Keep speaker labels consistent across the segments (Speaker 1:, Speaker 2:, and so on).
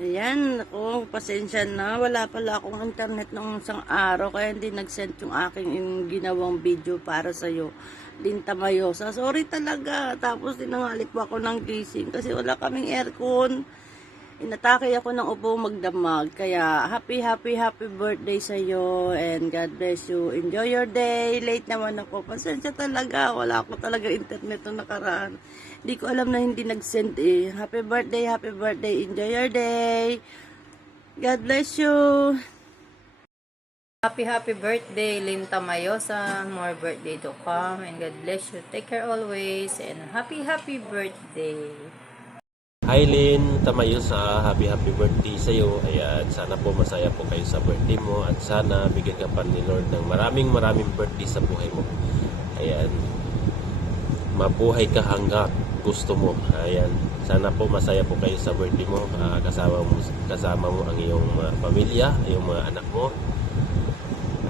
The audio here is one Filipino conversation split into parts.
Speaker 1: Ayan, ako, pasensya na. Wala pala akong internet nung isang araw, kaya hindi nag-send yung aking yung ginawang video para sa'yo. Linta Mayosa. Sorry talaga. Tapos tinanghali pa ako ng gising kasi wala kaming aircon. Inatake ako ng upo magdamag. Kaya happy, happy, happy birthday sa'yo and God bless you. Enjoy your day. Late naman ako. Pasensya talaga. Wala ako talaga internet nung nakaraan. Hindi ko alam na hindi nag-send eh. Happy birthday, happy birthday. Enjoy your day. God bless you.
Speaker 2: Happy, happy birthday, Linta Mayosa. More birthday to come. And God bless you. Take care always. And happy, happy birthday.
Speaker 3: Hi Lynn, tamayo sa happy happy birthday sa iyo. Ayan, sana po masaya po kayo sa birthday mo at sana bigyan ka pa ni Lord ng maraming maraming birthday sa buhay mo. Ayan, mabuhay ka hanggat gusto mo. Ayan, sana po masaya po kayo sa birthday mo. Ah, kasama mo kasama mo ang iyong mga pamilya, iyong mga anak mo.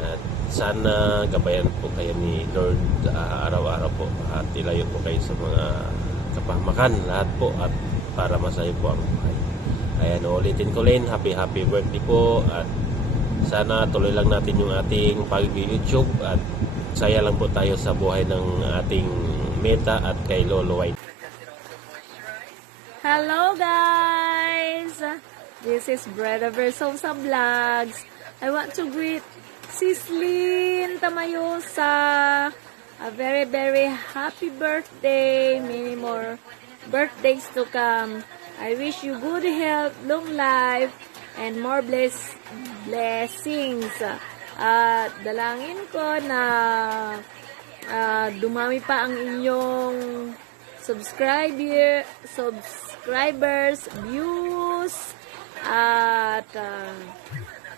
Speaker 3: At sana gabayan po kayo ni Lord ah, araw-araw po at ilayo po kayo sa mga kapahamakan lahat po at para masaya po ang buhay. Ayan, ulitin ko rin, happy happy birthday po at sana tuloy lang natin yung ating pag-YouTube at saya lang po tayo sa buhay ng ating meta at kay Lolo White.
Speaker 4: Hello guys! This is Breda Versosa Vlogs. I want to greet Sislin Tamayosa. A very very happy birthday. Many more birthdays to come. I wish you good health, long life, and more bless blessings. At dalangin ko na ah, dumami pa ang inyong subscriber, subscribers, views, at ah,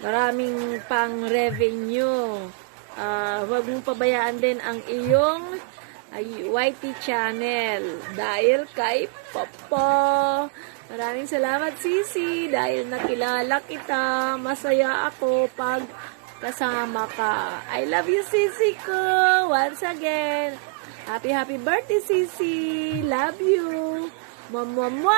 Speaker 4: maraming pang revenue. Ah, huwag mong pabayaan din ang iyong ay, YT channel dahil kay Popo. Maraming salamat Sisi dahil nakilala kita. Masaya ako pag kasama ka. I love you Sisi ko. Once again. Happy happy birthday Sisi. Love you. Mamamwa.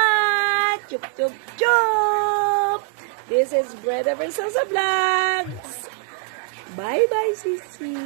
Speaker 4: Chup chup chup. This is Brother Versosa Vlogs. Bye bye Sisi.